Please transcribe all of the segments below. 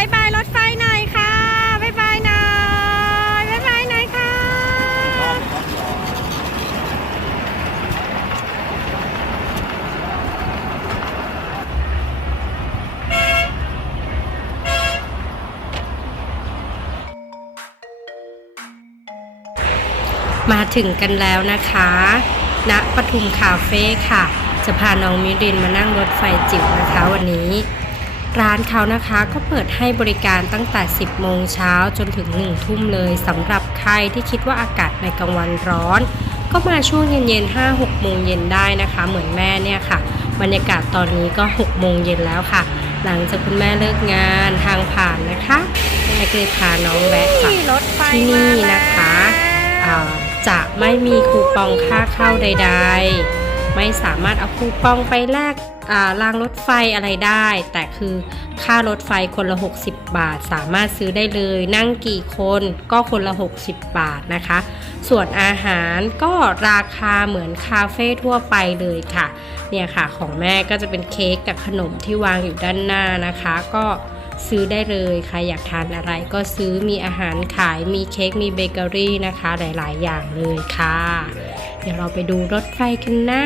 ายบายรถไฟหน่อยค่ะบายบายหน่อยบายบายหน่อยค่ะมาถึงกันแล้วนะคะณปทุมคาเฟ่ค่ะ จะพาน้องมิรินมานั่งรถไฟจิ๋วนะคะวันนี้ ร้านเขานะคะก็เปิดให้บริการตั้งแต่ 10 โมงเช้าจนถึง 1 ทุ่มเลยสำหรับใครที่คิดว่าอากาศในกลางวันร้อน ก็มาช่วงเย็นๆ 5-6 โมงเย็นได้นะคะ เหมือนแม่เนี่ยค่ะ บรรยากาศตอนนี้ก็ 6 โมงเย็นแล้วค่ะ หลังจากคุณแม่เลิกงานทางผ่านนะคะแม่ก็เลยพาน้องแวะค่ะที่นี่นะคะจะไม่มีคูปองค่าเข้าใด ๆ ไม่สามารถเอาคูปองไปแลก รางรถไฟอะไรได้ แต่คือค่ารถไฟคนละ 60 บาท สามารถซื้อได้เลย นั่งกี่คนก็คนละ 60 บาทนะคะ ส่วนอาหารก็ราคาเหมือนคาเฟ่ทั่วไปเลยค่ะ เนี่ยค่ะของแม่ก็จะเป็นเค้กกับขนมที่วางอยู่ด้านหน้านะคะ ก็ซื้อได้เลยใครอยากทานอะไรก็ซื้อมีอาหารขายมีเค้กมีเบเกอรี่นะคะ หลาย ๆ อย่างเลยค่ะ เดี๋ยวเราไปดูรถไฟกันนะ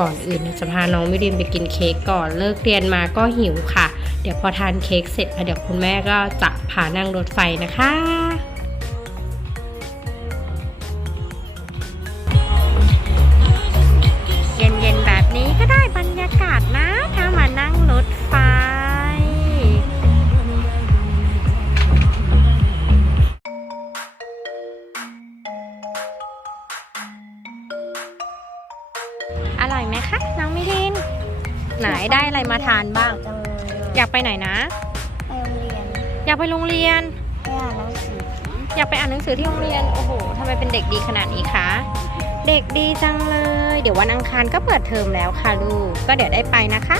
ก่อนอื่นจะพาน้องมิรินไปกินเค้กก่อนเลิกเรียนมาก็หิวค่ะ เดี๋ยวพอทานเค้กเสร็จเดี๋ยวคุณแม่ก็จะพานั่งรถไฟนะคะ อร่อยไหมคะน้องมิลิน ไหนได้อะไรมาทานบ้างจังเลยอยากไปไหนนะ ไปโรงเรียน อยากไปโรงเรียนไปอ่านหนังสืออยากไปอ่านหนังสือที่โรงเรียน โอ้โหทำไมเป็นเด็กดีขนาดนี้คะ เด็กดีจังเลย เดี๋ยววันอังคารก็เปิดเทอมแล้วค่ะลูก ก็เดี๋ยวได้ไปนะคะ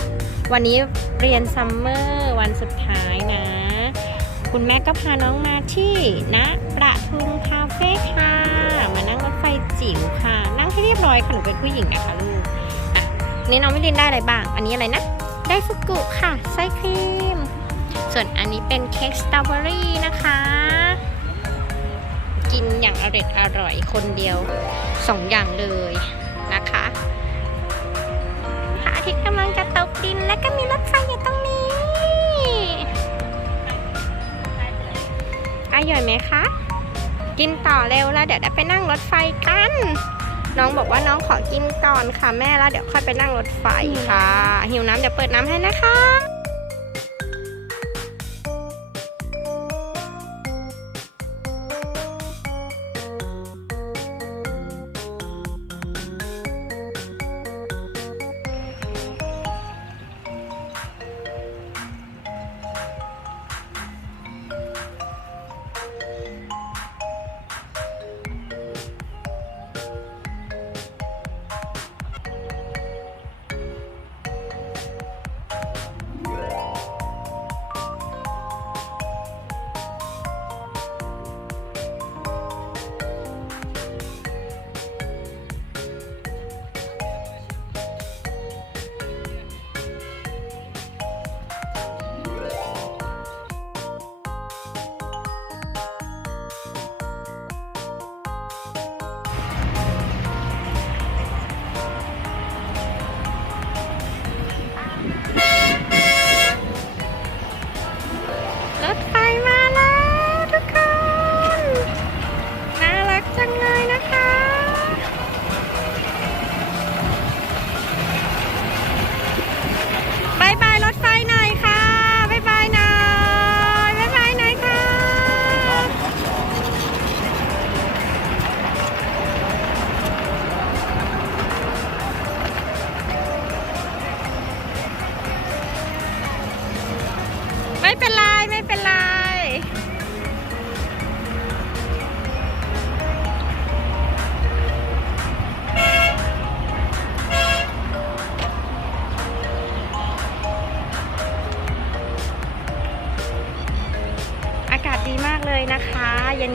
วันนี้เรียนซัมเมอร์วันสุดท้ายนะ คุณแม่ก็พาน้องมาที่นะประทุมคาเฟ่ค่ะ มานั่งรถไฟจิ๋วค่ะ นั่งให้เรียบร้อยค่ะหนูเป็นผู้หญิงนะคะลูกอะ นี่น้องมิลินได้อะไรบ้าง อันนี้อะไรนะ ได้ฟุกุค่ะ ไส้ครีม ส่วนอันนี้เป็นเค้กสตรอเบอรี่นะคะ กินอย่างอร่อยอร่อยคนเดียวสองอย่างเลยนะคะพระอาทิตย์กำลังจะตกดินและก็มีรถไฟอยู่ตรงนี้อร่อยไหมคะ กินต่อเร็วแล้วเดี๋ยวได้ไปนั่งรถไฟกัน น้องบอกว่าน้องขอกินก่อนค่ะแม่แล้วเดี๋ยวค่อยไปนั่งรถไฟค่ะ หิวน้ำเดี๋ยวเปิดน้ำให้นะคะ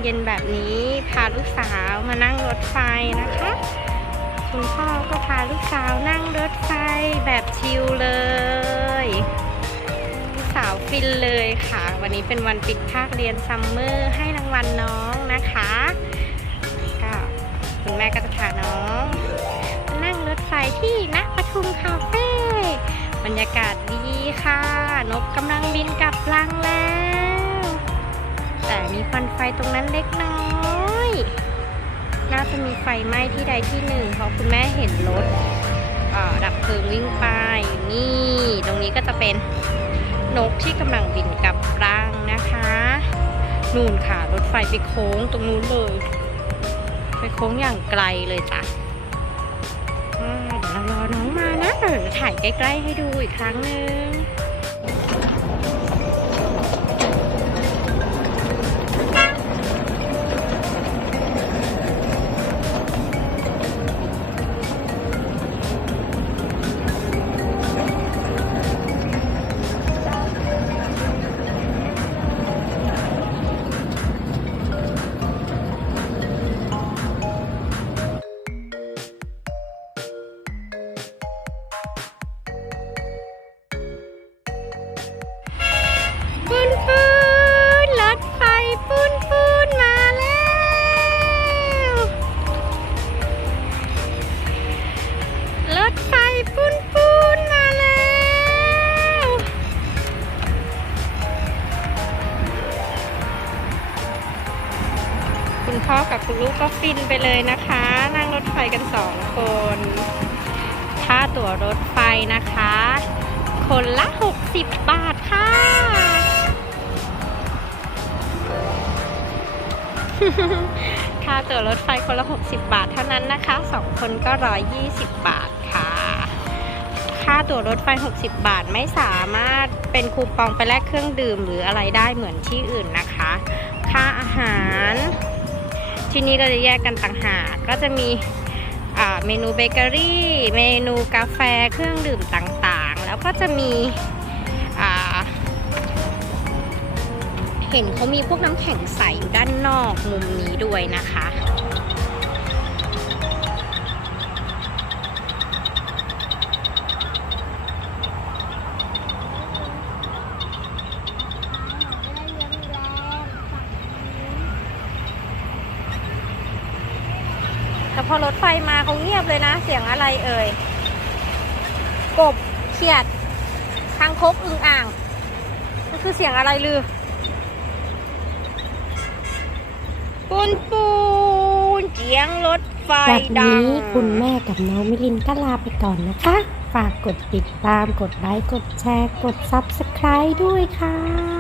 เย็นๆแบบนี้ พาลูกสาวมานั่งรถไฟนะคะ คุณพ่อก็พาลูกสาวนั่งรถไฟแบบชิลเลย ลูกสาวฟินเลยค่ะ วันนี้เป็นวันปิดภาคเรียนซัมเมอร์ให้รางวัลน้องนะคะก็คุณแม่ก็จะพาน้องนั่งรถไฟที่ณปทุมคาเฟ่บรรยากาศดีค่ะ นกกำลังบินกลับรังแล้ว มีควันไฟตรงนั้นเล็กน้อย น่าจะมีไฟไหม้ที่ใดที่หนึ่งเพราะคุณแม่เห็นรถดับเพลิงวิ่งไปนี่ ตรงนี้ก็จะเป็นนกที่กำลังบินกลับรังนะคะ นู่นค่ะรถไฟไปโค้งตรงนู้นเลย ไปโค้งอย่างไกลเลยจ้ะเดี๋ยวเรารอน้องมานะเดี๋ยวจะถ่ายใกล้ ๆ ให้ดูอีกครั้งหนึ่ง คุณลูกก็ฟินไปเลยนะคะ นั่งรถไฟกันสองคน ค่าตั๋วรถไฟนะคะ คนละ 60 บาทค่ะ ค่าตั๋วรถไฟคนละ 60 บาทเท่านั้นนะคะสองคนก็ 120 บาทค่ะ ค่าตั๋วรถไฟ 60 บาทไม่สามารถเป็นคูปองไปแลกเครื่องดื่มหรืออะไรได้เหมือนที่อื่นนะคะ ค่าอาหาร ที่นี่ก็จะแยกกันต่างหากก็จะมีเมนูเบเกอรี่เมนูกาแฟเครื่องดื่มต่างๆ แล้วก็จะมีเห็นเขามีพวกน้ำแข็งใสอยู่ด้านนอกมุมนี้ด้วยนะคะ พอรถไฟมาเขาเงียบเลยนะ เสียงอะไรเอ่ย กบเขียดคางคกอึงอ่างมันคือเสียงอะไรลือ ปูนปูนเจียงรถไฟแบบดัง นี้คุณแม่กับน้องมิลินก็ลาไปก่อนนะคะ ฝากกดติดตาม กดไลค์ กดแชร์ กด Subscribe ด้วยค่ะ